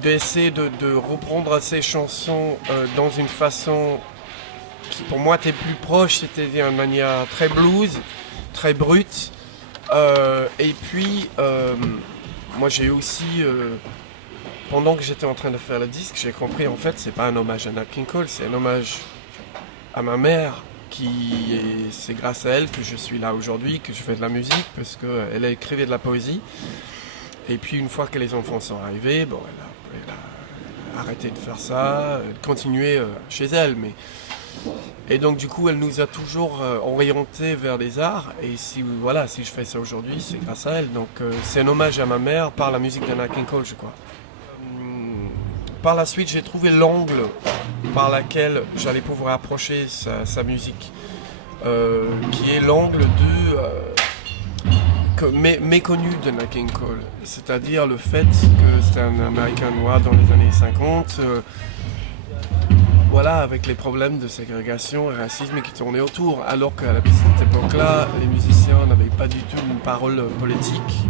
d'essayer de reprendre ces chansons dans une façon qui pour moi était plus proche, c'était d'une manière très blues, très brute. Et puis, moi j'ai aussi, pendant que j'étais en train de faire le disque, j'ai compris en fait c'est pas un hommage à Nat King Cole, c'est un hommage à ma mère. C'est grâce à elle que je suis là aujourd'hui, que je fais de la musique, parce qu'elle écrivait de la poésie. Et puis une fois que les enfants sont arrivés, bon, elle a arrêté de faire ça, elle continuait chez elle. Et donc du coup, elle nous a toujours orientés vers les arts. Et si je fais ça aujourd'hui, c'est grâce à elle. Donc c'est un hommage à ma mère par la musique de Nat King Cole, je crois. Par la suite, j'ai trouvé l'angle par lequel j'allais pouvoir approcher sa musique, qui est l'angle méconnu de Nat King Cole. C'est-à-dire le fait que c'était un Américain noir dans les années 50, avec les problèmes de ségrégation et racisme qui tournaient autour, alors qu'à cette époque-là, les musiciens n'avaient pas du tout une parole politique,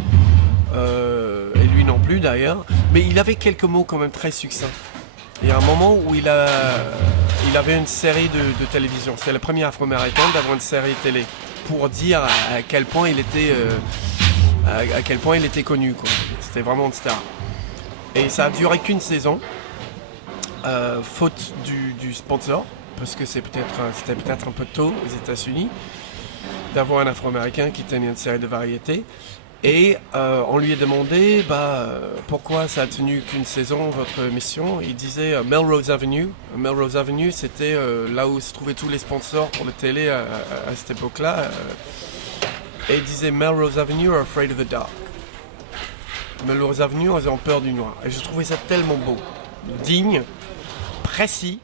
et lui non plus d'ailleurs, mais il avait quelques mots quand même très succincts. Il y a un moment où il avait une série de télévision, c'était le premier afro-américain d'avoir une série télé, pour dire à quel point il était connu, quoi. C'était vraiment une star. Et ça a duré qu'une saison, faute du sponsor, parce que c'était peut-être un peu tôt aux États-Unis d'avoir un Afro-Américain qui tenait une série de variétés. Et on lui a demandé pourquoi ça a tenu qu'une saison, votre émission. Il disait Melrose Avenue. Melrose Avenue, c'était là où se trouvaient tous les sponsors pour la télé à cette époque-là. Et il disait Melrose Avenue are afraid of the dark. Melrose Avenue, ils ont peur du noir. Et je trouvais ça tellement beau, digne, précis.